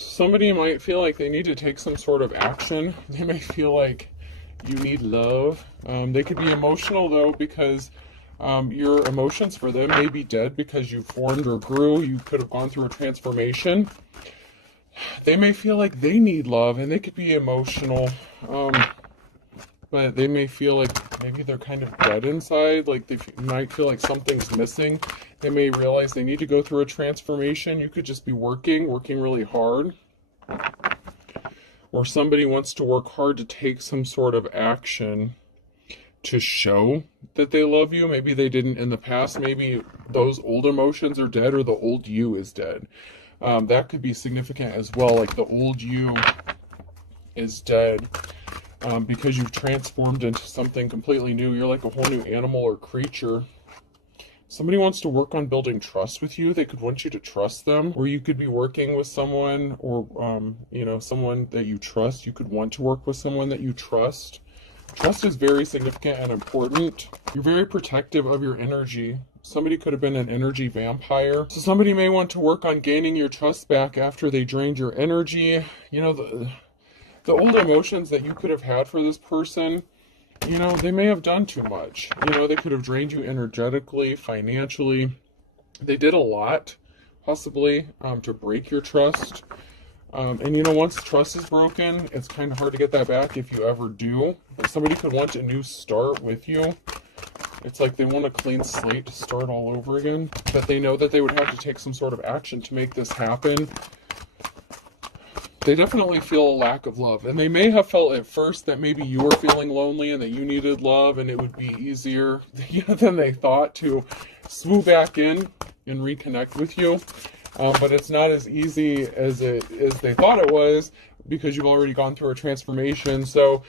Somebody might feel like they need to take some sort of action. They may feel like you need love. They could be emotional though, because your emotions for them may be dead because you formed or grew. You could have gone through a transformation. They may feel like they need love, and they could be emotional, but they may feel like maybe they're kind of dead inside. Like they might feel like something's missing. They may realize they need to go through a transformation. You could just be working really hard. Or somebody wants to work hard to take some sort of action to show that they love you. Maybe they didn't in the past. Maybe those old emotions are dead, or the old you is dead. That could be significant as well. Like the old you is dead because you've transformed into something completely new. You're like a whole new animal or creature. Somebody wants to work on building trust with you. They could want you to trust them, or you could be working with someone, or someone that you trust. You could want to work with someone that you trust. Trust is very significant and important. You're very protective of your energy. Somebody could have been an energy vampire. So somebody may want to work on gaining your trust back after they drained your energy. You know, the old emotions that you could have had for this person, they may have done too much. They could have drained you energetically, financially. They did a lot, possibly, to break your trust. And once trust is broken, it's kind of hard to get that back if you ever do. Like somebody could want a new start with you. It's like they want a clean slate to start all over again. But they know that they would have to take some sort of action to make this happen. They definitely feel a lack of love. And they may have felt at first that maybe you were feeling lonely and that you needed love, and it would be easier than they thought to swoop back in and reconnect with you. But it's not as easy as they thought it was, because you've already gone through a transformation. So,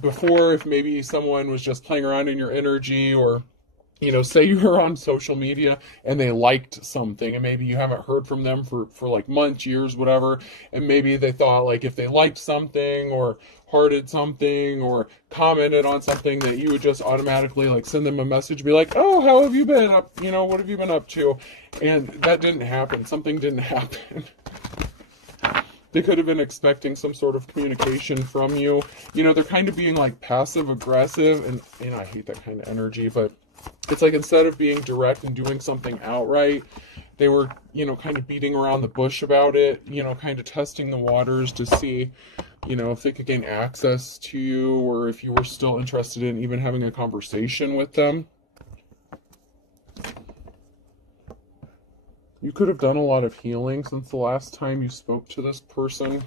before, if maybe someone was just playing around in your energy, or say you were on social media and they liked something, and maybe you haven't heard from them for like months, years, whatever, and maybe they thought like if they liked something or hearted something or commented on something, that you would just automatically like send them a message, be like, oh, how have you been up, what have you been up to? And that didn't happen. Something didn't happen. They could have been expecting some sort of communication from you. They're kind of being like passive aggressive, and I hate that kind of energy, but it's like instead of being direct and doing something outright, they were, kind of beating around the bush about it, kind of testing the waters to see, if they could gain access to you, or if you were still interested in even having a conversation with them. You could have done a lot of healing since the last time you spoke to this person.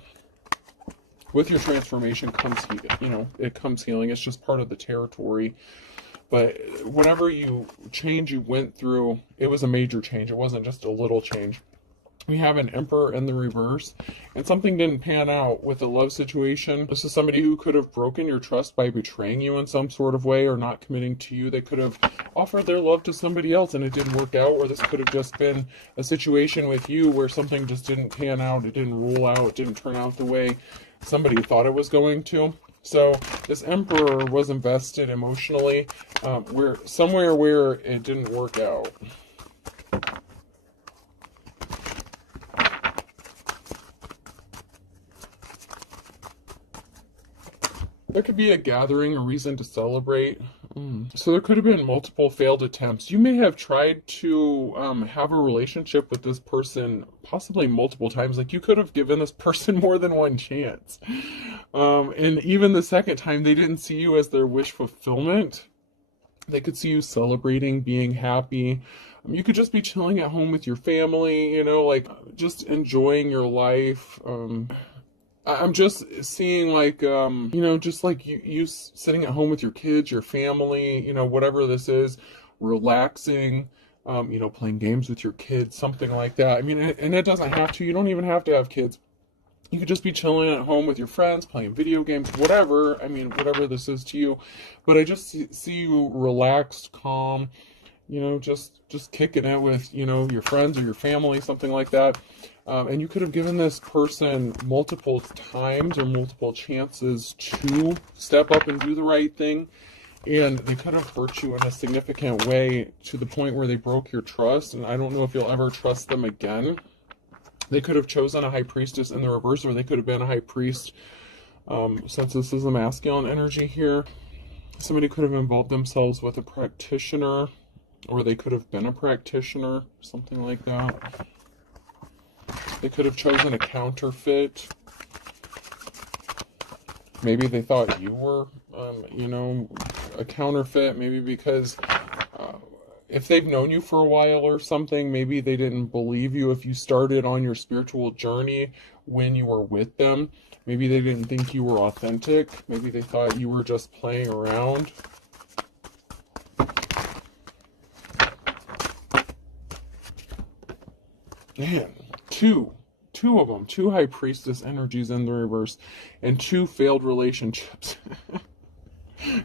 With your transformation comes, it comes healing. It's just part of the territory. But whatever change you went through, it was a major change. It wasn't just a little change. We have an Emperor in the reverse, and something didn't pan out with the love situation. This is somebody who could have broken your trust by betraying you in some sort of way, or not committing to you. They could have offered their love to somebody else and it didn't work out, or this could have just been a situation with you where something just didn't pan out. It didn't roll out. It didn't turn out the way somebody thought it was going to. So this Emperor was invested emotionally, somewhere where it didn't work out. There could be a gathering, a reason to celebrate. So there could have been multiple failed attempts. You may have tried to have a relationship with this person possibly multiple times. Like you could have given this person more than one chance. And even the second time, they didn't see you as their wish fulfillment. They could see you celebrating, being happy. You could just be chilling at home with your family, like just enjoying your life. I'm just seeing like, just like you sitting at home with your kids, your family, whatever this is, relaxing, playing games with your kids, something like that. I mean, and it doesn't have to, you don't even have to have kids. You could just be chilling at home with your friends, playing video games, whatever. I mean, whatever this is to you. But I just see you relaxed, calm, just kicking it with, your friends or your family, something like that. And you could have given this person multiple times or multiple chances to step up and do the right thing. And they could have hurt you in a significant way to the point where they broke your trust. And I don't know if you'll ever trust them again. They could have chosen a high priestess in the reverse, or they could have been a high priest. Since this is a masculine energy here, somebody could have involved themselves with a practitioner, or they could have been a practitioner, something like that. They could have chosen a counterfeit. Maybe they thought you were, you know, a counterfeit. Maybe because if they've known you for a while or something, maybe they didn't believe you if you started on your spiritual journey when you were with them. Maybe they didn't think you were authentic. Maybe they thought you were just playing around. Man, two of them, two high priestess energies in the reverse, and two failed relationships.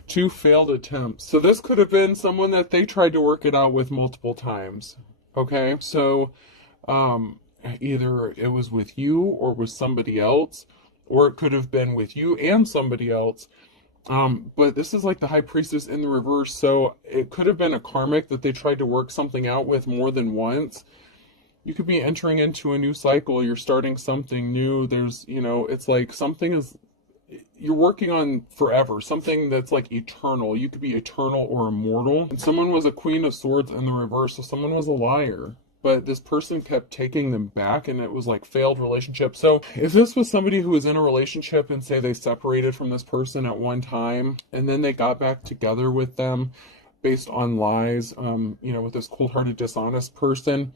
Two failed attempts. So this could have been someone that they tried to work it out with multiple times. Okay, so either it was with you or with somebody else, or it could have been with you and somebody else. But this is like the high priestess in the reverse, so it could have been a karmic that they tried to work something out with more than once. You could be entering into a new cycle. You're starting something new. There's, you know, it's like something is, you're working on forever, something that's like eternal. You could be eternal or immortal. And someone was a Queen of Swords in the reverse, so someone was a liar. But this person kept taking them back, and it was like failed relationship. So if this was somebody who was in a relationship and say they separated from this person at one time, and then they got back together with them based on lies, you know, with this cold-hearted, dishonest person,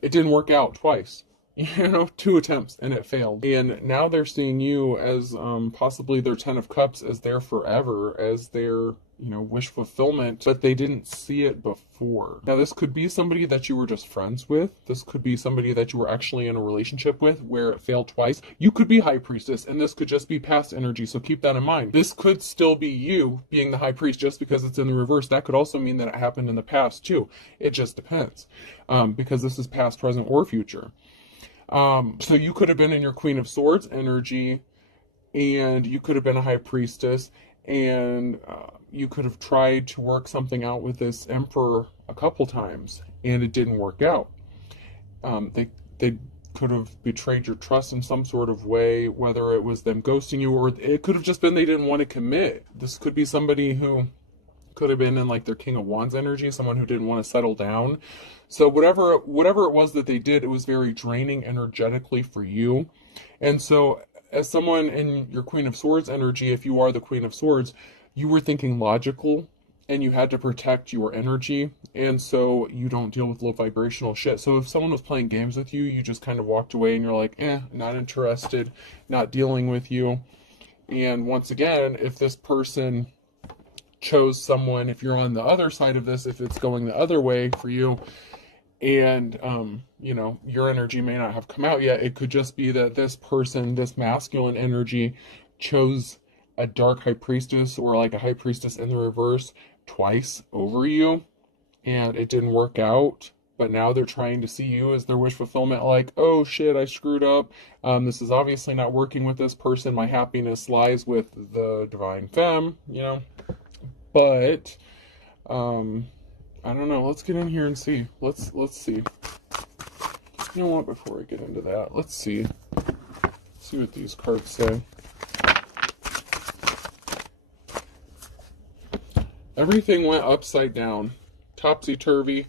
it didn't work out twice. You know, 2 attempts and it failed. And now they're seeing you as possibly their 10 of Cups, as their forever, as their, you know, wish fulfillment, but they didn't see it before. Now, this could be somebody that you were just friends with. This could be somebody that you were actually in a relationship with where it failed twice. You could be high priestess, and this could just be past energy, so keep that in mind. This could still be you being the high priest just because it's in the reverse. That could also mean that it happened in the past too. It just depends, because this is past, present, or future. So you could have been in your Queen of Swords energy, and you could have been a high priestess, and you could have tried to work something out with this emperor a couple times, and it didn't work out. They could have betrayed your trust in some sort of way, whether it was them ghosting you, or it could have just been they didn't want to commit. This could be somebody who could have been in like their King of Wands energy, someone who didn't want to settle down. So whatever it was that they did, it was very draining energetically for you. And so as someone in your Queen of Swords energy, if you are the Queen of Swords, you were thinking logical, and you had to protect your energy, and so you don't deal with low vibrational shit. So if someone was playing games with you, you just kind of walked away and you're like, not interested, not dealing with you. And once again, if this person chose someone, if you're on the other side of this, if it's going the other way for you, and you know, your energy may not have come out yet, it could just be that this person, this masculine energy, chose a dark high priestess or like a high priestess in the reverse twice over you, and it didn't work out. But now they're trying to see you as their wish fulfillment, like, oh shit, I screwed up. This is obviously not working with this person. My happiness lies with the divine femme, you know. But I don't know. Let's get in here and see. Let's see. You know what? Before I get into that, let's see what these cards say. Everything went upside down, topsy-turvy.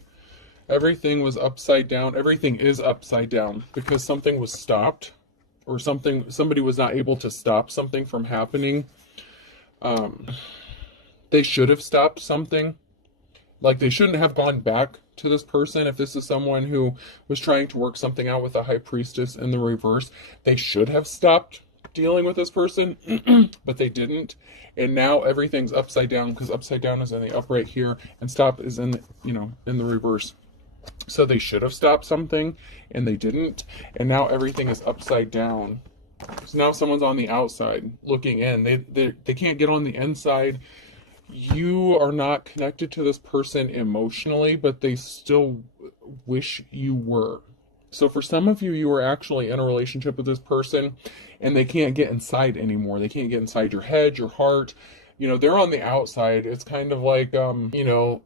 Everything was upside down. Everything is upside down because something was stopped, or somebody was not able to stop something from happening. They should have stopped something. Like, they shouldn't have gone back to this person. If this is someone who was trying to work something out with a high priestess in the reverse, they should have stopped dealing with this person, but they didn't. And now everything's upside down, because upside down is in the upright here, and stop is in the, you know, in the reverse. So they should have stopped something, and they didn't. And now everything is upside down. So now someone's on the outside looking in. They can't get on the inside. You are not connected to this person emotionally, but they still wish you were. So for some of you, you were actually in a relationship with this person, and they can't get inside anymore. They can't get inside your head, your heart. You know, they're on the outside. It's kind of like, you know,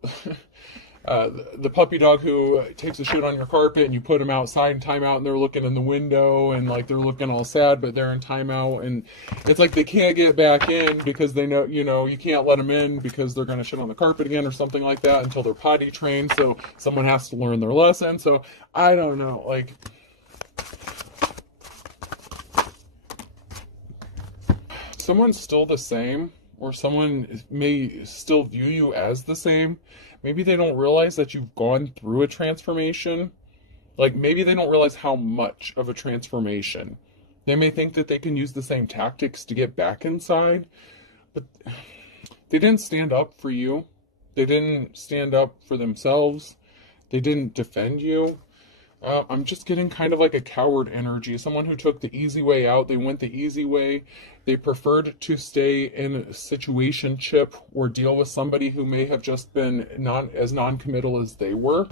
the puppy dog who takes a shit on your carpet and you put them outside in timeout and they're looking in the window and like they're looking all sad, but they're in timeout, and it's like they can't get back in because they know, you know, you can't let them in because they're going to shit on the carpet again or something like that until they're potty trained. So someone has to learn their lesson. So I don't know, like, someone's still the same, or someone may still view you as the same. Maybe they don't realize that you've gone through a transformation. Like, maybe they don't realize how much of a transformation. They may think that they can use the same tactics to get back inside, but they didn't stand up for you. They didn't stand up for themselves. They didn't defend you. I'm just getting kind of like a coward energy. Someone who took the easy way out. They went the easy way. They preferred to stay in a situationship or deal with somebody who may have just been as non-committal as they were.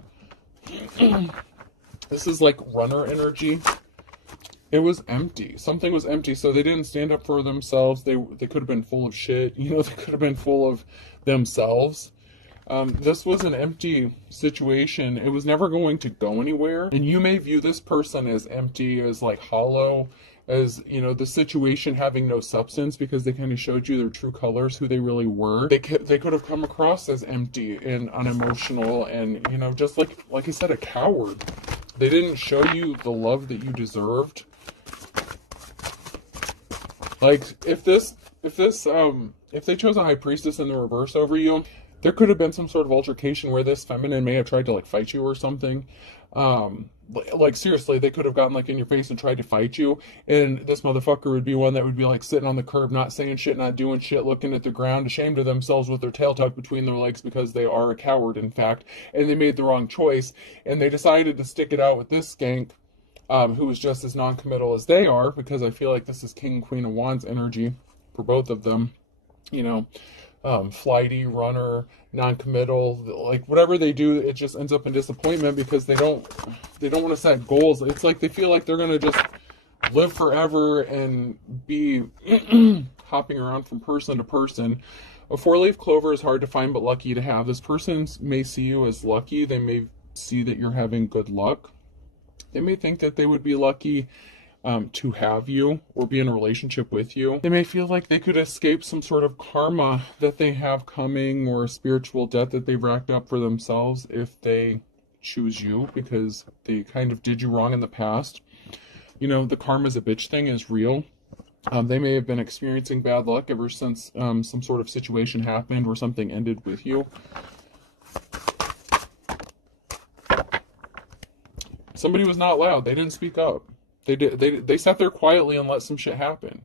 This is like runner energy. It was empty. Something was empty, so they didn't stand up for themselves. They could have been full of shit. You know, they could have been full of themselves. This was an empty situation. It was never going to go anywhere. And you may view this person as empty, as like hollow, as, you know, the situation having no substance because they kind of showed you their true colors, who they really were. They could have come across as empty and unemotional and, you know, just like I said, a coward. They didn't show you the love that you deserved. Like, if they chose a high priestess in the reverse over you, there could have been some sort of altercation where this feminine may have tried to like fight you or something. Like seriously, they could have gotten like in your face and tried to fight you, and this motherfucker would be one that would be like sitting on the curb, not saying shit, not doing shit, looking at the ground, ashamed of themselves with their tail tucked between their legs because they are a coward, in fact, and they made the wrong choice, and they decided to stick it out with this skank, who is just as non-committal as they are, because I feel like this is King and Queen of Wands energy for both of them, you know. Flighty, runner, non-committal, like whatever they do, it just ends up in disappointment because they don't want to set goals. It's like they feel like they're going to just live forever and be hopping around from person to person. A four-leaf clover is hard to find but lucky to have. This person may see you as lucky. They may see that you're having good luck. They may think that they would be lucky to have you or be in a relationship with you. They may feel like they could escape some sort of karma that they have coming, or a spiritual debt that they've racked up for themselves if they choose you, because they kind of did you wrong in the past. You know, the karma's a bitch thing is real. They may have been experiencing bad luck ever since some sort of situation happened or something ended with you. Somebody was not loud. They didn't speak up. They sat there quietly and let some shit happen.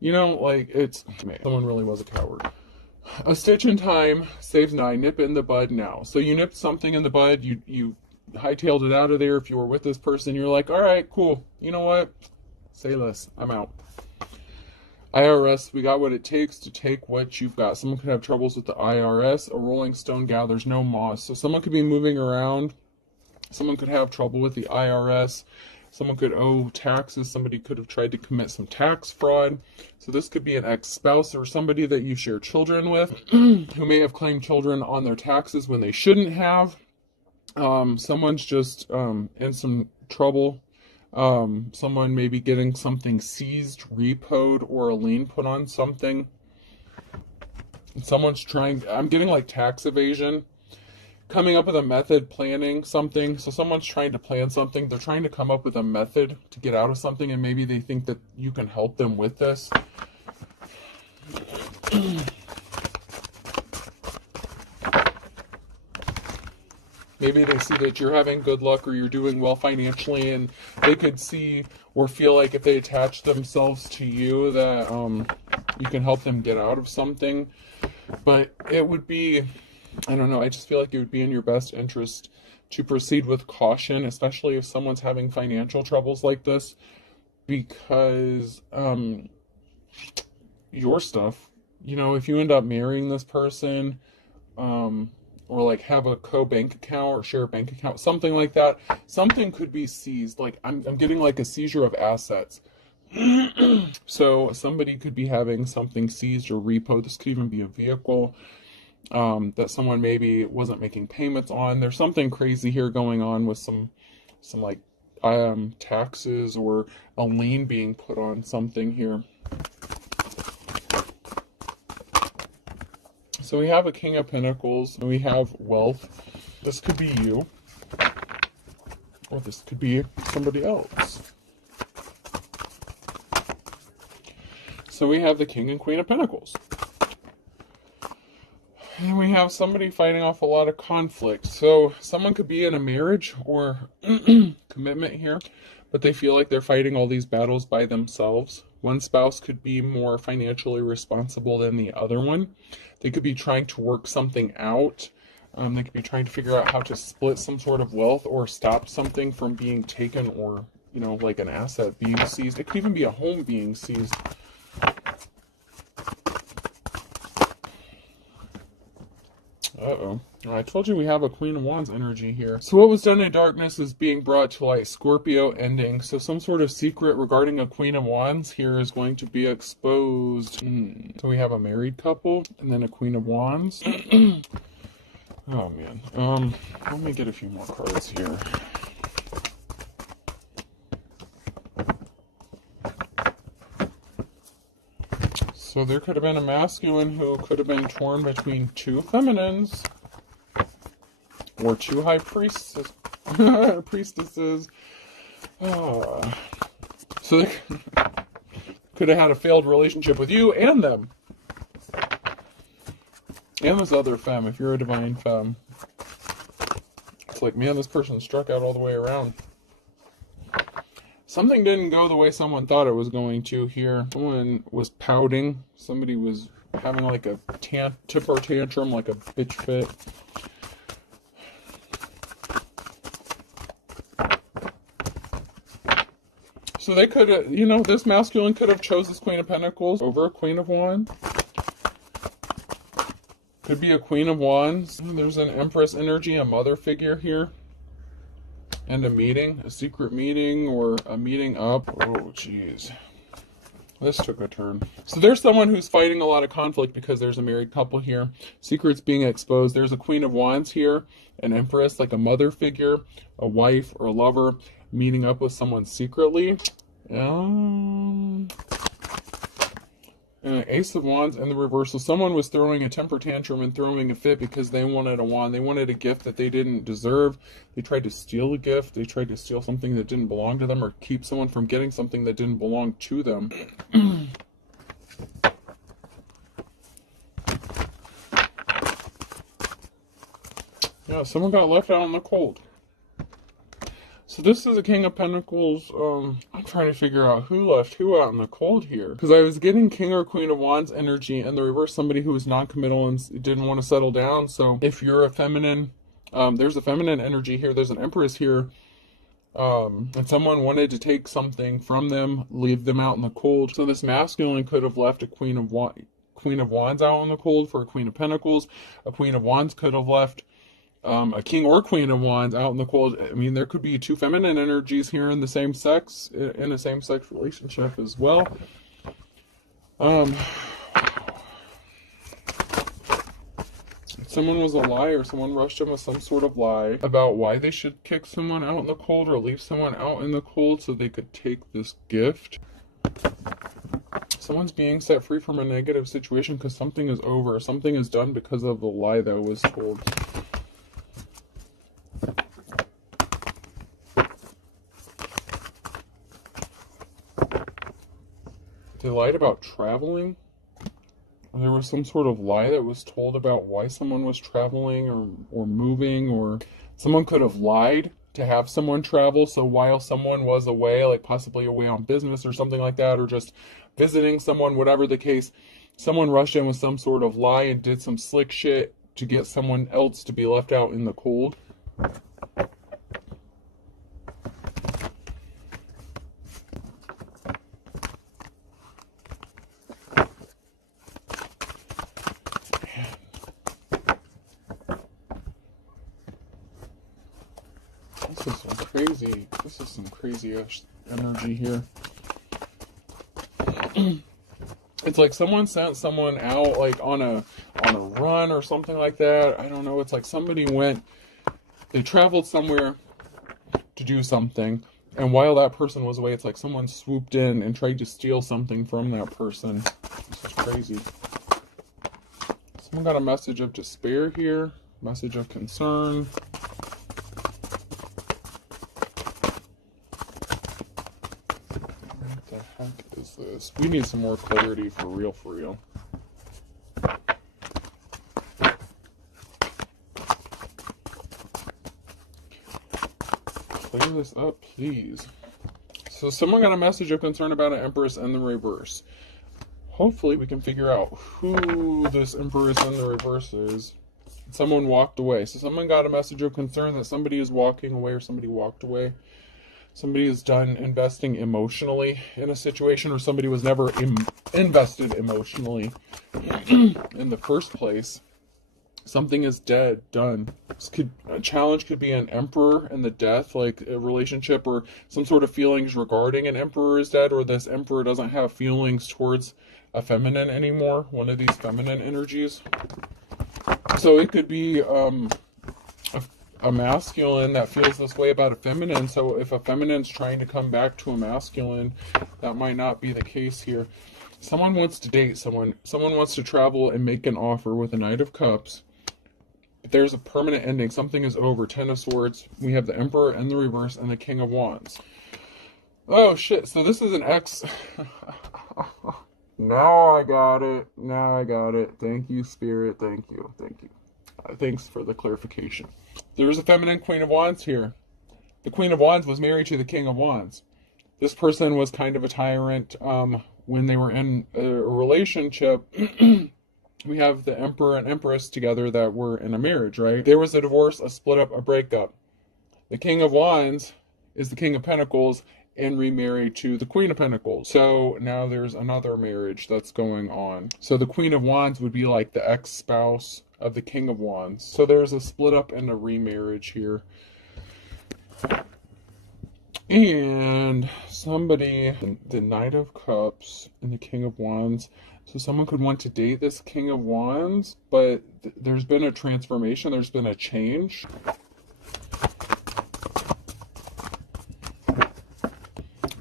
You know, like, someone really was a coward. A stitch in time saves 9. Nip it in the bud now. So you nipped something in the bud, you hightailed it out of there. If you were with this person, you're like, all right, cool. You know what? Say less. I'm out. IRS, we got what it takes to take what you've got. Someone could have troubles with the IRS. A rolling stone gathers no moss. So someone could be moving around. Someone could have trouble with the IRS. Someone could owe taxes. Somebody could have tried to commit some tax fraud. So this could be an ex-spouse or somebody that you share children with who may have claimed children on their taxes when they shouldn't have. Someone's just in some trouble. Someone may be getting something seized, repoed, or a lien put on something. Someone's I'm getting like tax evasion. Coming up with a method, planning something. So someone's trying to plan something. They're trying to come up with a method to get out of something, and maybe they think that you can help them with this. Maybe they see that you're having good luck or you're doing well financially, and they could see or feel like if they attach themselves to you that you can help them get out of something. But it would be, I don't know, I just feel like it would be in your best interest to proceed with caution, especially if someone's having financial troubles like this, because your stuff, you know, if you end up marrying this person, or like have a co-bank account or share a bank account, something like that, something could be seized. Like I'm getting like a seizure of assets. So somebody could be having something seized or repo. This could even be a vehicle. that someone maybe wasn't making payments on. There's something crazy here going on with some like taxes or a lien being put on something here. So we have a King of Pentacles, and we have wealth. This could be you, or this could be somebody else. So we have the King and Queen of Pentacles. And we have somebody fighting off a lot of conflict. So someone could be in a marriage or commitment here, but they feel like they're fighting all these battles by themselves. One spouse could be more financially responsible than the other one. They could be trying to work something out. They could be trying to figure out how to split some sort of wealth or stop something from being taken, or, you know, like an asset being seized. It could even be a home being seized. Uh-oh. I told you we have a Queen of Wands energy here. So what was done in darkness is being brought to light. Scorpio ending. So some sort of secret regarding a Queen of Wands here is going to be exposed. So we have a married couple and then a Queen of Wands. Oh, man. Let me get a few more cards here. So there could have been a masculine who could have been torn between two feminines or two high priestesses. So they could have had a failed relationship with you and them. And this other femme, if you're a divine femme. It's like, man, this person struck out all the way around. Something didn't go the way someone thought it was going to here. Someone was pouting. Somebody was having like a temper tantrum, like a bitch fit. So they could have, you know, this masculine could have chose this Queen of Pentacles over a Queen of Wands. Could be a Queen of Wands. There's an Empress energy, a mother figure here. And a meeting, a secret meeting, or a meeting up. Oh, jeez. This took a turn. So there's someone who's fighting a lot of conflict because there's a married couple here. Secrets being exposed. There's a Queen of Wands here, an Empress, like a mother figure, a wife or a lover, meeting up with someone secretly. And an Ace of Wands in the reversal. Someone was throwing a temper tantrum and throwing a fit because they wanted a wand. They wanted a gift that they didn't deserve. They tried to steal a gift. They tried to steal something that didn't belong to them, or keep someone from getting something that didn't belong to them. Yeah, someone got left out in the cold. So this is a King of Pentacles. I'm trying to figure out who left who out in the cold here. Because I was getting King or Queen of Wands energy, and the reverse, somebody who was non-committal and didn't want to settle down. So if you're a feminine, there's a feminine energy here. There's an Empress here. And someone wanted to take something from them, leave them out in the cold. So this masculine could have left a Queen of Wands out in the cold for a Queen of Pentacles. A Queen of Wands could have left a King or Queen of Wands out in the cold. I mean, there could be two feminine energies here in the same sex, in a same-sex relationship as well. Someone was a liar. Someone rushed in with some sort of lie about why they should kick someone out in the cold or leave someone out in the cold so they could take this gift. Someone's being set free from a negative situation because something is over. Something is done because of the lie that was told. They lied about traveling. There was some sort of lie that was told about why someone was traveling or moving, or someone could have lied to have someone travel. So while someone was away, like possibly away on business or something like that, or just visiting someone, whatever the case, someone rushed in with some sort of lie and did some slick shit to get someone else to be left out in the cold. This is some crazy energy here. It's like someone sent someone out like on a run or something like that. I don't know. It's like somebody they traveled somewhere to do something, and while that person was away, it's like someone swooped in and tried to steal something from that person. This is crazy. Someone got a message of despair here, message of concern. What the heck is this? We need some more clarity for real, for real. Clear this up, please. So someone got a message of concern about an Empress in the reverse. Hopefully we can figure out who this Empress in the reverse is. Someone walked away. So someone got a message of concern that somebody is walking away, or somebody walked away. Somebody is done investing emotionally in a situation, or somebody was never invested emotionally in the first place. Something is dead, done. A challenge could be an emperor and the death, like a relationship or some sort of feelings regarding an emperor is dead, or this emperor doesn't have feelings towards a feminine anymore, one of these feminine energies. So it could be a masculine that feels this way about a feminine. So if a feminine's trying to come back to a masculine, that might not be the case here. Someone wants to date someone. Someone wants to travel and make an offer with a Knight of Cups. But there's a permanent ending. Something is over. Ten of Swords. We have the Emperor and the reverse and the King of Wands. Oh, shit. So this is an ex... Now I got it. Now I got it. Thank you, Spirit. Thank you. Thank you. Thanks for the clarification. There's a feminine Queen of Wands here. The Queen of Wands was married to the King of Wands. This person was kind of a tyrant when they were in a relationship. We have the Emperor and Empress together that were in a marriage, right? There was a divorce, a split up, a breakup. The King of Wands is the King of Pentacles and remarried to the Queen of Pentacles. So now there's another marriage that's going on. So the Queen of Wands would be like the ex-spouse of the King of Wands. So there's a split up and a remarriage here. And somebody, the Knight of Cups and the King of Wands. So someone could want to date this King of Wands, but there's been a transformation, there's been a change.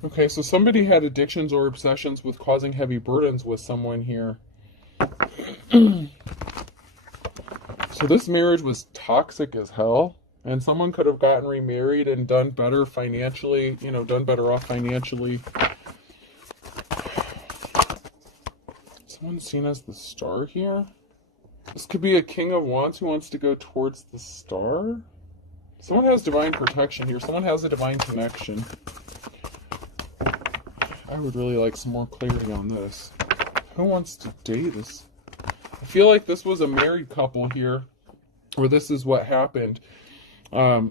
Okay, so somebody had addictions or obsessions with causing heavy burdens with someone here. So this marriage was toxic as hell. And someone could have gotten remarried and done better financially, you know, done better off financially. Someone's seen as the Star here. This could be a King of Wands who wants to go towards the Star. Someone has divine protection here. Someone has a divine connection. I would really like some more clarity on this. Who wants to date this? I feel like this was a married couple here, or this is what happened.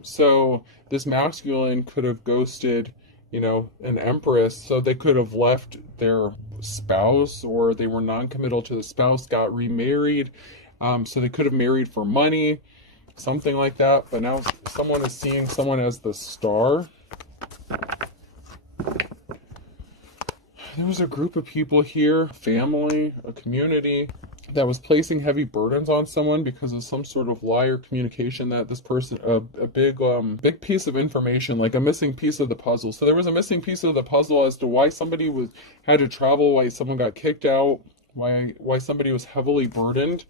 So this masculine could have ghosted, you know, an Empress, so they could have left their spouse, or they were non-committal to the spouse, got remarried, so they could have married for money, something like that. But now someone is seeing someone as the Star. There was a group of people here, family, a community, that was placing heavy burdens on someone because of some sort of lie or communication that this person, a big piece of information, like a missing piece of the puzzle. So there was a missing piece of the puzzle as to why somebody had to travel, why someone got kicked out, why somebody was heavily burdened.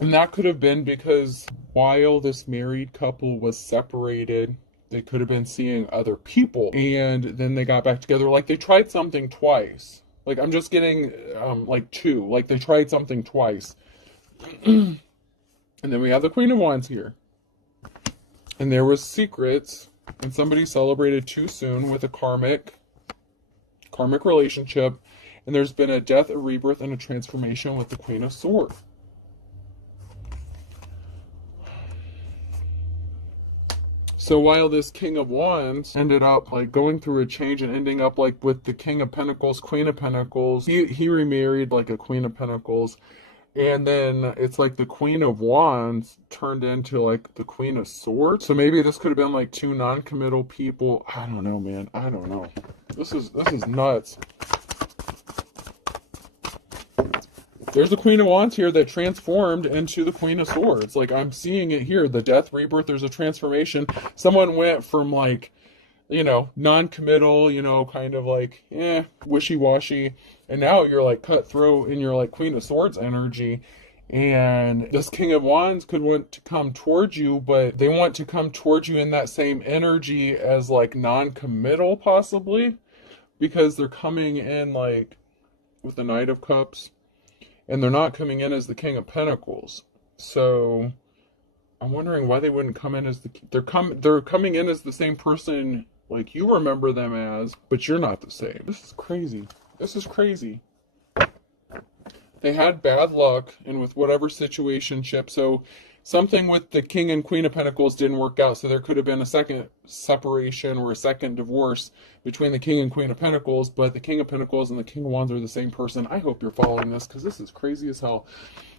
And that could have been because while this married couple was separated, they could have been seeing other people, and then they got back together. Like they tried something twice. Like, I'm just getting, like, two. Like, they tried something twice. And then we have the Queen of Wands here. And there was secrets. And somebody celebrated too soon with a karmic relationship. And there's been a death, a rebirth, and a transformation with the Queen of Swords. So while this King of Wands ended up like going through a change and ending up like with the King of Pentacles, Queen of Pentacles, he remarried like a Queen of Pentacles, and then it's like the Queen of Wands turned into like the Queen of Swords. So maybe this could have been like two non-committal people. I don't know, man. I don't know. This is nuts. There's the Queen of Wands here that transformed into the Queen of Swords. Like, I'm seeing it here. The death, rebirth, there's a transformation. Someone went from, like, you know, non-committal, you know, kind of like, wishy-washy. And now you're, like, cutthroat in your, like, Queen of Swords energy. And this King of Wands could want to come towards you, but they want to come towards you in that same energy as, like, non-committal, possibly. Because they're coming in, like, with the Knight of Cups. And they're not coming in as the King of Pentacles. So I'm wondering why they wouldn't come in as the... They're coming in as the same person like you remember them as, but you're not the same. This is crazy. This is crazy. They had bad luck and with whatever situationship. So something with the King and Queen of Pentacles didn't work out. So there could have been a second separation or a second divorce between the King and Queen of Pentacles. But the King of Pentacles and the King of Wands are the same person. I hope you're following this because this is crazy as hell.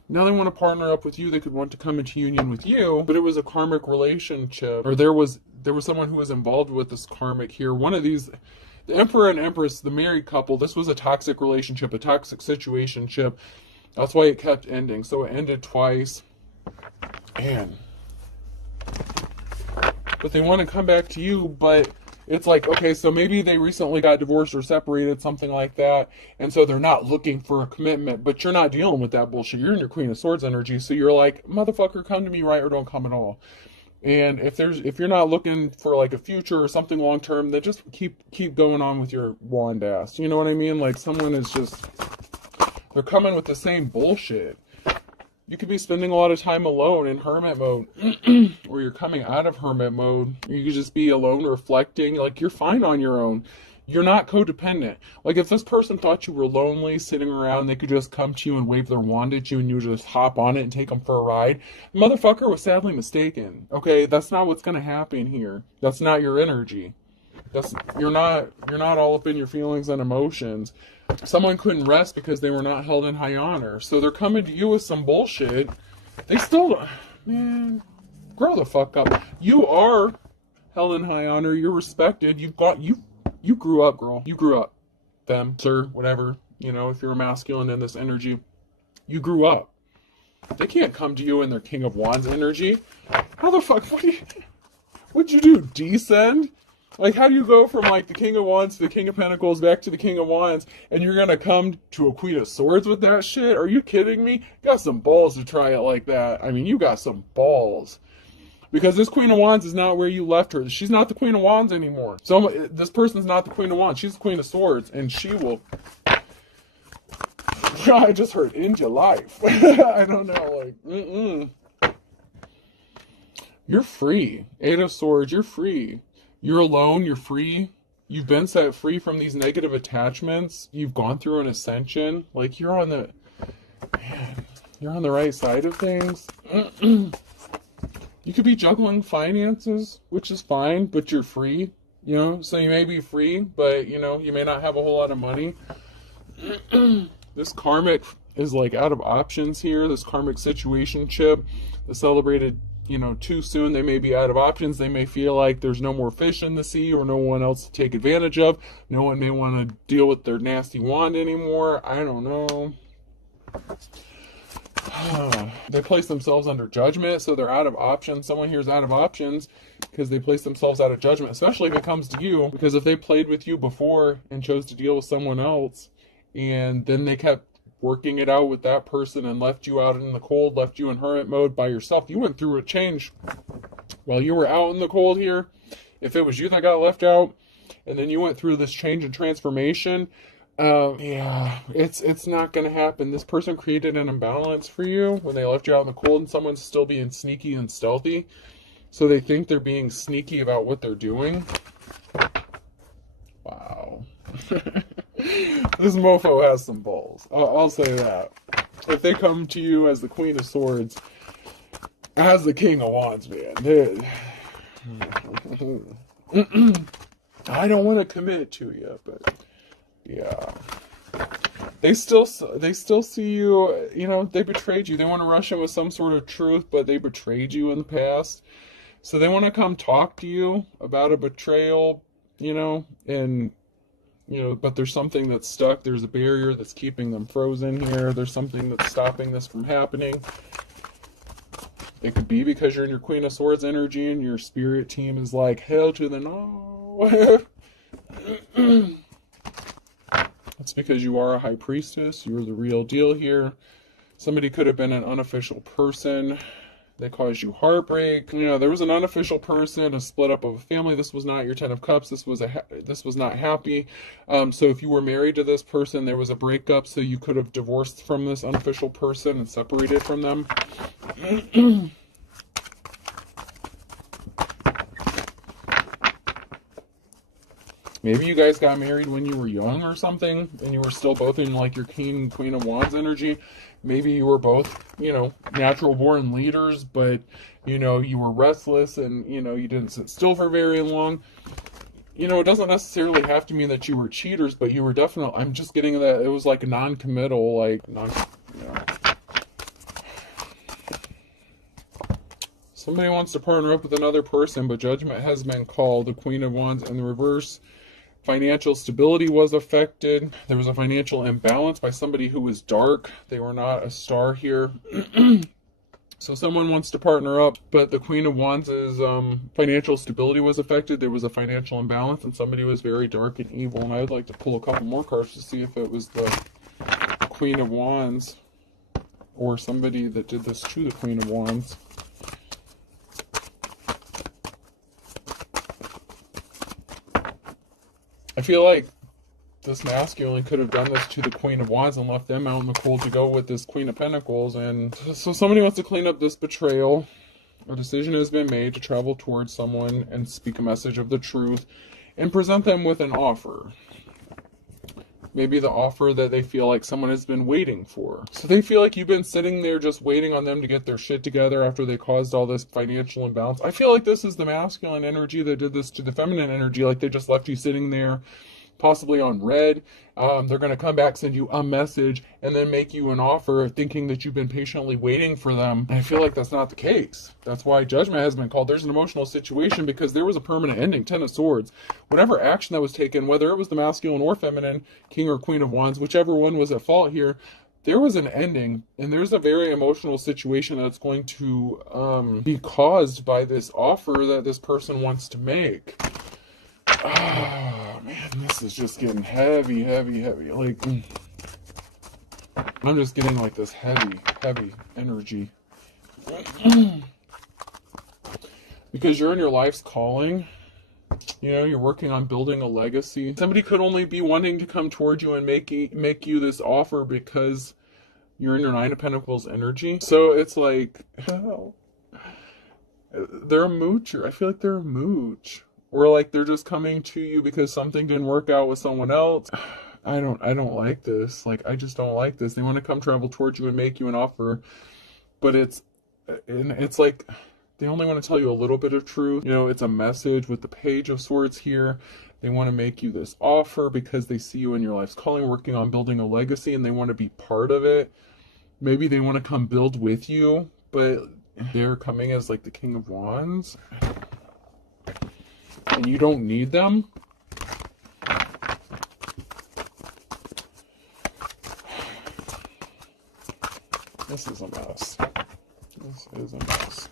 Now they want to partner up with you. They could want to come into union with you. But it was a karmic relationship. Or there was someone who was involved with this karmic here. One of these... The Emperor and Empress, the married couple, this was a toxic relationship, a toxic situationship. That's why it kept ending. So it ended twice. Man. But they want to come back to you, but it's like, okay, so maybe they recently got divorced or separated, something like that, and so they're not looking for a commitment, but you're not dealing with that bullshit. You're in your Queen of Swords energy, so you're like, motherfucker, come to me, right, or don't come at all. And if you're not looking for like a future or something long term, then just keep going on with your wand ass. You know what I mean? Like someone is just, they're coming with the same bullshit. You could be spending a lot of time alone in hermit mode, or you're coming out of hermit mode. You could just be alone reflecting, like you're fine on your own. You're not codependent. Like if this person thought you were lonely, sitting around, they could just come to you and wave their wand at you and you would just hop on it and take them for a ride. The motherfucker was sadly mistaken. Okay, that's not what's gonna happen here. That's not your energy. You're not all up in your feelings and emotions. Someone couldn't rest because they were not held in high honor. So they're coming to you with some bullshit. They still, man, grow the fuck up. You are held in high honor. You're respected. You grew up, girl. You grew up. Them, sir, whatever. You know, if you're a masculine in this energy, you grew up. They can't come to you in their King of Wands energy. How the fuck? What'd you do? Descend? Like, how do you go from, like, the King of Wands to the King of Pentacles back to the King of Wands, and you're gonna come to a Queen of Swords with that shit? Are you kidding me? You got some balls to try it like that. I mean, you got some balls. Because this Queen of Wands is not where you left her. She's not the Queen of Wands anymore. So this person's not the Queen of Wands. She's the Queen of Swords. And she will... I just heard, end your life. I don't know, like, You're free. Eight of Swords, you're free. You're alone, you're free. You've been set free from these negative attachments. You've gone through an ascension. Like, you're on the... Man, you're on the right side of things. You could be juggling finances, which is fine, but you're free, you know? So you may be free, but, you know, you may not have a whole lot of money. This karmic is, like, out of options here. This karmic situationship, the celebrated, you know, too soon. They may be out of options. They may feel like there's no more fish in the sea or no one else to take advantage of. No one may want to deal with their nasty wand anymore. I don't know. They place themselves under judgment, so they're out of options. Someone here is out of options because they place themselves out of judgment, especially if it comes to you. Because if they played with you before and chose to deal with someone else, and then they kept working it out with that person and left you out in the cold, left you in hermit mode by yourself, you went through a change while you were out in the cold here. If it was you that got left out, and then you went through this change and transformation, yeah, it's not going to happen. This person created an imbalance for you when they left you out in the cold, and someone's still being sneaky and stealthy. So they think they're being sneaky about what they're doing. Wow. This mofo has some balls. I'll say that. If they come to you as the Queen of Swords, as the King of Wands, man, I don't want to commit to you, but... yeah, they still see you, you know, they betrayed you. They want to rush in with some sort of truth, but they betrayed you in the past. So they want to come talk to you about a betrayal, you know, and you know, but there's something that's stuck. There's a barrier that's keeping them frozen here. There's something that's stopping this from happening. It could be because you're in your Queen of Swords energy and your spirit team is like, hell to the no. That's because you are a high priestess. You're the real deal here. Somebody could have been an unofficial person. They caused you heartbreak. You know, there was an unofficial person, a split up of a family. This was not your Ten of Cups. This was not happy. So if you were married to this person, there was a breakup. So you could have divorced from this unofficial person and separated from them. Maybe you guys got married when you were young or something, and you were still both in like your Queen of Wands energy. Maybe you were both, you know, natural born leaders, but, you know, you were restless and, you know, you didn't sit still for very long. You know, it doesn't necessarily have to mean that you were cheaters, but you were definitely, I'm just getting that it was like non-committal, like, you know. Somebody wants to partner up with another person, but judgment has been called. The Queen of Wands in the reverse. Financial stability was affected. There was a financial imbalance by somebody who was dark. They were not a star here. So someone wants to partner up, but the Queen of Wands' financial stability was affected. There was a financial imbalance, and somebody was very dark and evil. And I would like to pull a couple more cards to see if it was the Queen of Wands or somebody that did this to the Queen of Wands. I feel like this masculine could have done this to the Queen of Wands and left them out in the cold to go with this Queen of Pentacles. And so somebody wants to clean up this betrayal. A decision has been made to travel towards someone and speak a message of the truth and present them with an offer. Maybe the offer that they feel like someone has been waiting for. So they feel like you've been sitting there just waiting on them to get their shit together after they caused all this financial imbalance. I feel like this is the masculine energy that did this to the feminine energy. Like they just left you sitting there, possibly on red. They're going to come back, send you a message, and then make you an offer thinking that you've been patiently waiting for them. And I feel like that's not the case. That's why judgment has been called. There's an emotional situation because there was a permanent ending. Ten of Swords. Whatever action that was taken, whether it was the masculine or feminine, King or Queen of Wands, whichever one was at fault here, there was an ending, and there's a very emotional situation that's going to be caused by this offer that this person wants to make. Oh, man, this is just getting heavy. Like, I'm just getting like this heavy energy. Because you're in your life's calling. You know, you're working on building a legacy. Somebody could only be wanting to come toward you and make you this offer because you're in your Nine of Pentacles energy. So it's like, oh, they're a moocher. I feel like they're a mooch. Or like they're just coming to you because something didn't work out with someone else. I don't like this. Like, I just don't like this. They want to come travel towards you and make you an offer. But it's like they only want to tell you a little bit of truth. You know, it's a message with the Page of Swords here. They want to make you this offer because they see you in your life's calling, working on building a legacy, and they want to be part of it. Maybe they want to come build with you, but they're coming as like the King of Wands. And you don't need them. This is a mess. This is a mess.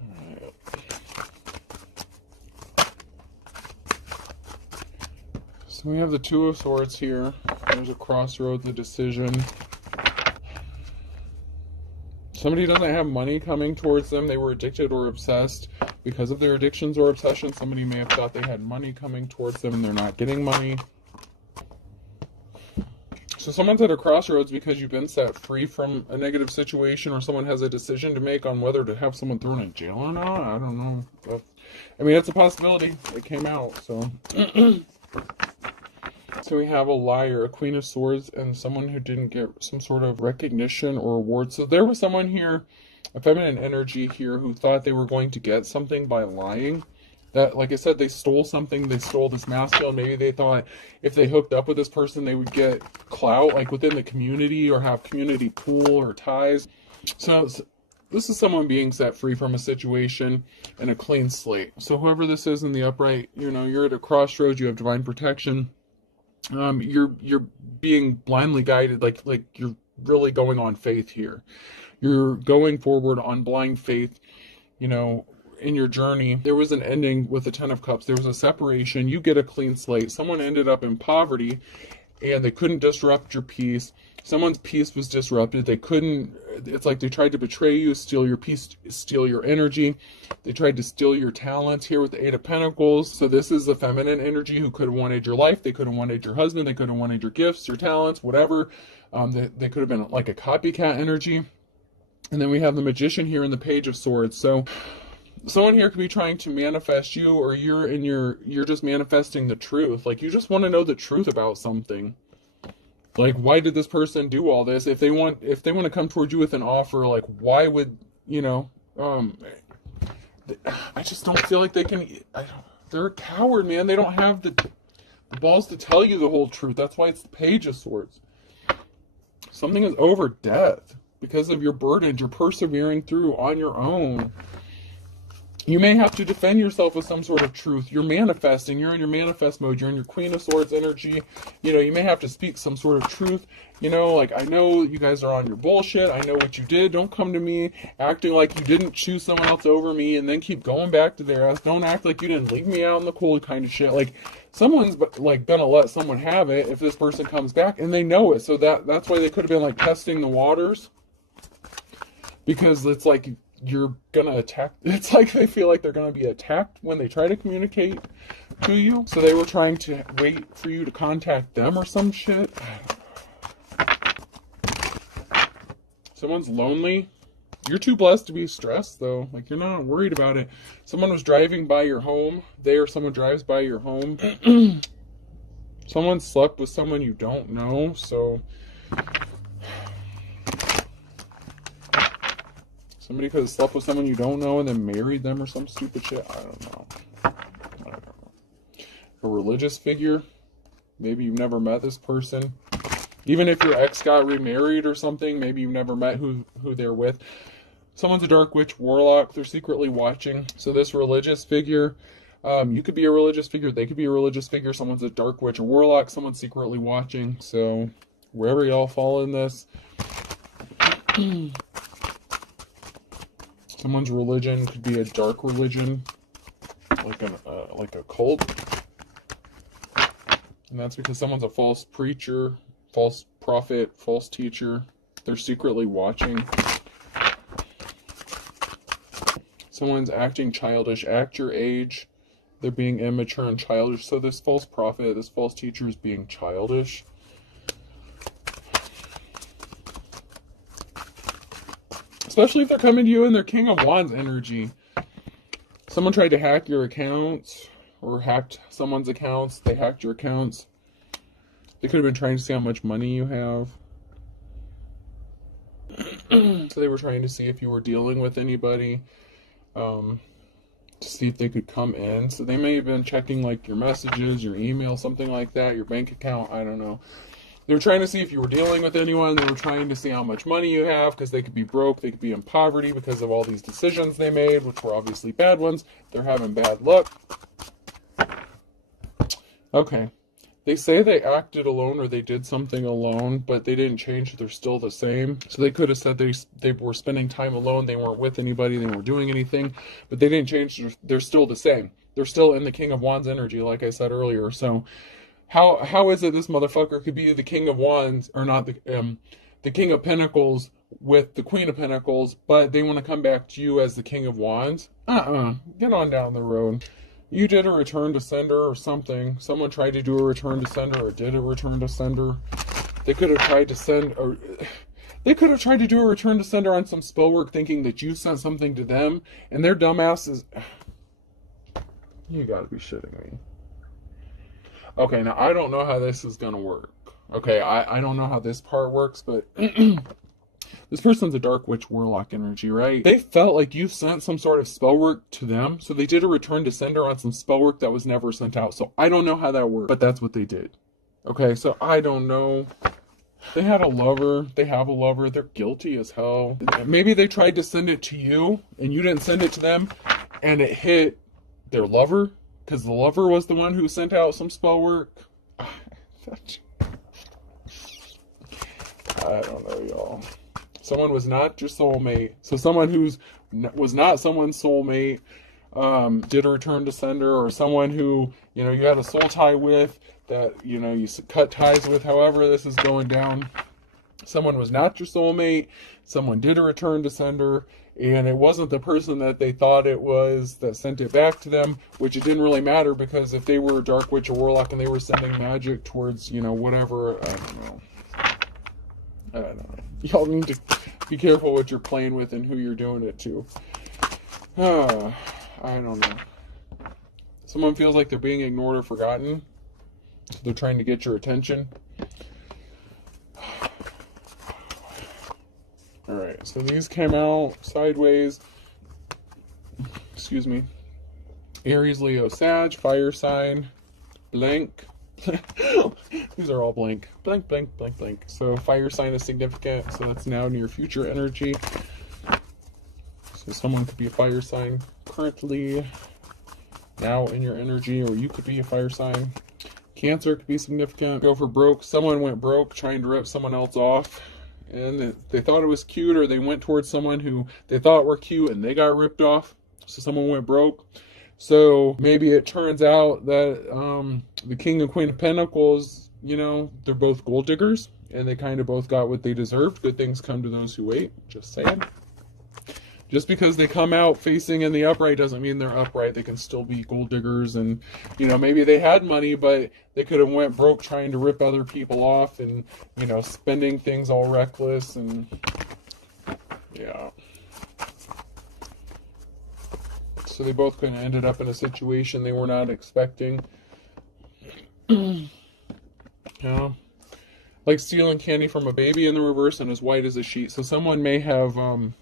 Alright. So we have the Two of Swords here. There's a crossroad, the decision. Somebody doesn't have money coming towards them. They were addicted or obsessed. Because of their addictions or obsessions, somebody may have thought they had money coming towards them and they're not getting money. So someone's at a crossroads because you've been set free from a negative situation, or someone has a decision to make on whether to have someone thrown in jail or not. I don't know. I mean, it's a possibility. It came out, so... So we have a liar, a Queen of Swords, and someone who didn't get some sort of recognition or award. So there was someone here, a feminine energy here, who thought they were going to get something by lying. That, like I said, they stole something. They stole this masculine. Maybe they thought if they hooked up with this person, they would get clout, like within the community, or have community pool or ties. So This is someone being set free from a situation and a clean slate. So whoever this is in the upright, you know, you're at a crossroads, you have divine protection. You're being blindly guided, like you're really going on faith here. You're going forward on blind faith, you know, in your journey. There was an ending with the 10 of Cups. There was a separation. You get a clean slate. Someone ended up in poverty and they couldn't disrupt your peace. Someone's peace was disrupted. They couldn't, it's like they tried to betray you, steal your peace, steal your energy. They tried to steal your talents here with the 8 of Pentacles. So this is the feminine energy who could have wanted your life. They could have wanted your husband. They could have wanted your gifts, your talents, whatever. They could have been like a copycat energy. And then we have the Magician here in the Page of Swords. So someone here could be trying to manifest you, or you're just manifesting the truth. Like you just want to know the truth about something. Like, why did this person do all this? If they want to come towards you with an offer, like, why would, you know, I just don't feel like they can, they're a coward, man. They don't have the balls to tell you the whole truth. That's why it's the Page of Swords. Something is over death because of your burdens. You're persevering through on your own. You may have to defend yourself with some sort of truth. You're manifesting. You're in your manifest mode. You're in your Queen of Swords energy. You know, you may have to speak some sort of truth. You know, like, I know you guys are on your bullshit. I know what you did. Don't come to me acting like you didn't choose someone else over me and then keep going back to their ass. Don't act like you didn't leave me out in the cold kind of shit. Like, someone's, like, gonna let someone have it if this person comes back, and they know it. So that's why they could have been, like, testing the waters. Because it's like, you're gonna attack. It's like they feel like they're gonna be attacked when they try to communicate to you. So they were trying to wait for you to contact them or some shit. Someone's lonely. You're too blessed to be stressed though. Like, you're not worried about it. Someone was driving by your home. They or someone drives by your home. Someone slept with someone you don't know. So somebody could have slept with someone you don't know and then married them or some stupid shit. I don't know. A religious figure. Maybe you've never met this person. Even if your ex got remarried or something, maybe you've never met who they're with. Someone's a dark witch, warlock. They're secretly watching. So this religious figure, you could be a religious figure. They could be a religious figure. Someone's a dark witch or warlock. Someone's secretly watching. So wherever y'all fall in this, someone's religion could be a dark religion, like a cult, and that's because someone's a false preacher, false prophet, false teacher. They're secretly watching. Someone's acting childish, act your age. They're being immature and childish. So this false prophet, this false teacher is being childish. Especially if they're coming to you in their King of Wands energy. Someone tried to hack your accounts or hacked someone's accounts. They hacked your accounts. They could have been trying to see how much money you have. So they were trying to see if you were dealing with anybody. To see if they could come in. So they may have been checking like your messages, your email, something like that, your bank account. I don't know. They were trying to see if you were dealing with anyone. They were trying to see how much money you have, because they could be broke. They could be in poverty because of all these decisions they made, which were obviously bad ones. They're having bad luck. Okay. They say they acted alone or they did something alone, but they didn't change. They're still the same. So they could have said they were spending time alone. They weren't with anybody. They weren't doing anything, but they didn't change. They're still the same. They're still in the King of Wands energy, like I said earlier. So how is it this motherfucker could be the King of Wands, or not the King of Pentacles with the Queen of Pentacles, but they want to come back to you as the King of Wands? Get on down the road. You did a return to sender or something. Someone tried to do a return to sender or did a return to sender. They could have tried to send, or they could have tried to do a return to sender on some spell work thinking that you sent something to them, and their dumbasses. You gotta be shitting me. Okay, now I don't know how this is gonna work. Okay, I don't know how this part works, but this person's a dark witch warlock energy, right? They felt like you sent some sort of spell work to them, so they did a return to sender on some spell work that was never sent out. So I don't know how that worked, but that's what they did. Okay, so I don't know They had a lover. They have a lover. They're guilty as hell. Maybe they tried to send it to you and you didn't send it to them, and it hit their lover because the lover was the one who sent out some spell work. I don't know, y'all. Someone was not your soulmate. So someone who's was not someone's soulmate did a return to sender, or someone who, you know, you had a soul tie with, that, you know, you cut ties with, however this is going down. Someone was not your soulmate. Someone did a return to sender, and it wasn't the person that they thought it was that sent it back to them, which it didn't really matter, because if they were a dark witch or warlock and they were sending magic towards, you know, whatever, I don't know. Y'all need to be careful what you're playing with and who you're doing it to. I don't know. Someone feels like they're being ignored or forgotten. So they're trying to get your attention. Alright, so these came out sideways. Excuse me. Aries, Leo, Sag, fire sign, blank. These are all blank. Blank, blank, blank, blank. So fire sign is significant, so that's now near future energy. So someone could be a fire sign currently now in your energy, or you could be a fire sign. Cancer could be significant. Go for broke. Someone went broke trying to rip someone else off, and they thought it was cute, or they went towards someone who they thought were cute and they got ripped off. So someone went broke. So maybe it turns out that the King and Queen of Pentacles, you know, they're both gold diggers, and they kind of both got what they deserved. Good things come to those who wait. Just saying. Just because they come out facing in the upright doesn't mean they're upright. They can still be gold diggers, and, you know, maybe they had money, but they could have went broke trying to rip other people off and, you know, spending things all reckless, and yeah. So they both could have ended up in a situation they were not expecting. Yeah. Like stealing candy from a baby in the reverse and as white as a sheet. So someone may have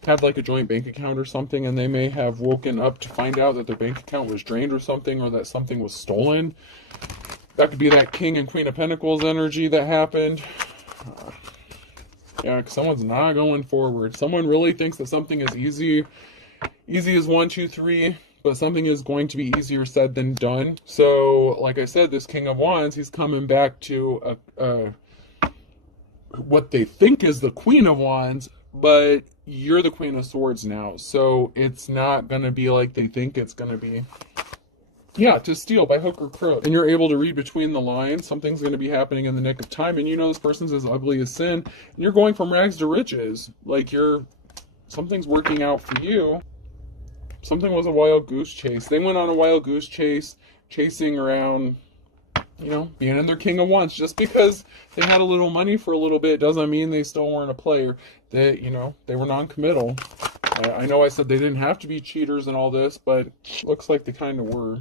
had like a joint bank account or something, and they may have woken up to find out that their bank account was drained or something, or that something was stolen. That could be that King and Queen of Pentacles energy that happened. Yeah, because someone's not going forward. Someone really thinks that something is easy. Easy is 1, 2, 3. But something is going to be easier said than done. So, like I said, this King of Wands, he's coming back to what they think is the Queen of Wands, but you're the Queen of Swords now. So it's not going to be like they think it's going to be. Yeah, to steal by hook or crook. And you're able to read between the lines. Something's going to be happening in the nick of time, and you know this person's as ugly as sin, and you're going from rags to riches. Like something's working out for you. Something was a wild goose chase. They went on a wild goose chase, chasing around, you know, being in their King of Wands. Just because they had a little money for a little bit doesn't mean they still weren't a player. They, you know, they were non-committal. I know I said they didn't have to be cheaters and all this, but looks like they kind of were.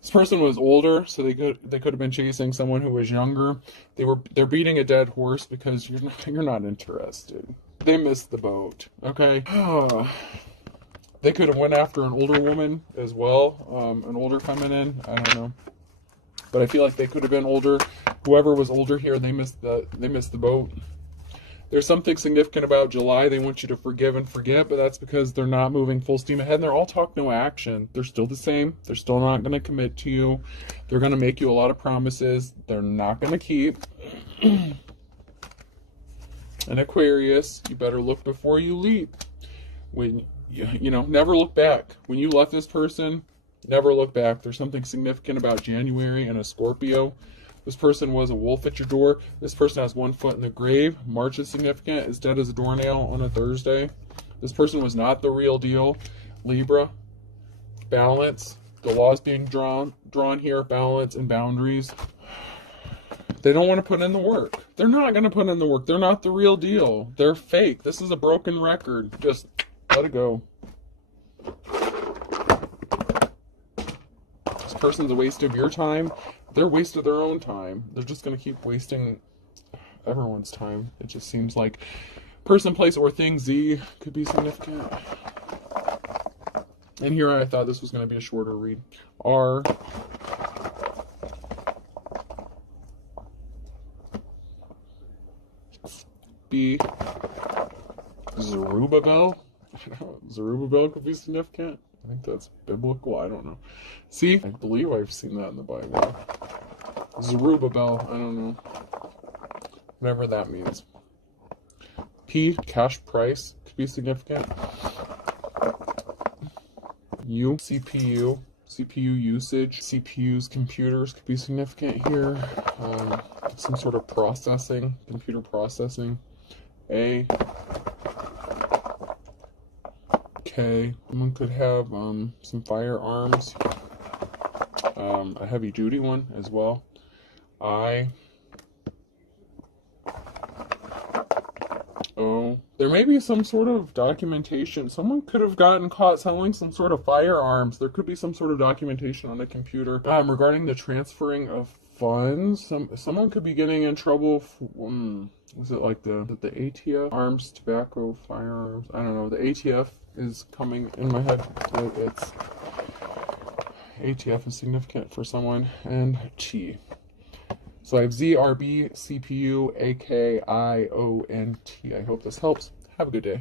This person was older, so they could have been chasing someone who was younger. They're beating a dead horse because you're not interested. They missed the boat. Okay. They could have went after an older woman as well, an older feminine. I don't know, but I feel like they could have been older. Whoever was older here, they missed the boat. There's something significant about July. They want you to forgive and forget, but that's because they're not moving full steam ahead. And they're all talk, no action. They're still the same. They're still not going to commit to you. They're going to make you a lot of promises they're not going to keep. And Aquarius, you better look before you leap. When you know, never look back. When you left this person, never look back. There's something significant about January and a Scorpio. This person was a wolf at your door. This person has 1 foot in the grave. March is significant. Is dead as a doornail on a Thursday. This person was not the real deal. Libra, balance. The laws being drawn here, balance and boundaries. They don't want to put in the work. They're not going to put in the work. They're not the real deal. They're fake. This is a broken record. Just let it go. This person's a waste of your time. They're a waste of their own time. They're just going to keep wasting everyone's time. It just seems like person, place, or thing, Z, could be significant. And here I thought this was going to be a shorter read. R. B, Zerubbabel. Zerubbabel could be significant. I think that's biblical. I don't know. C, I believe I've seen that in the Bible. Zerubbabel. I don't know. Whatever that means. P, cash price could be significant. U, CPU. CPU usage. CPUs, computers could be significant here. Some sort of processing, computer processing. A, K, someone could have some firearms, a heavy duty one as well. I, O, there may be some sort of documentation. Someone could have gotten caught selling some sort of firearms. There could be some sort of documentation on the computer regarding the transferring of funds. Someone could be getting in trouble for, was it like the ATF? Arms, tobacco, firearms. I don't know. The ATF is coming in my head. It's ATF is significant for someone. And T. So I have Z, R, B, CPU, A, K, I, O, and T. I hope this helps. Have a good day.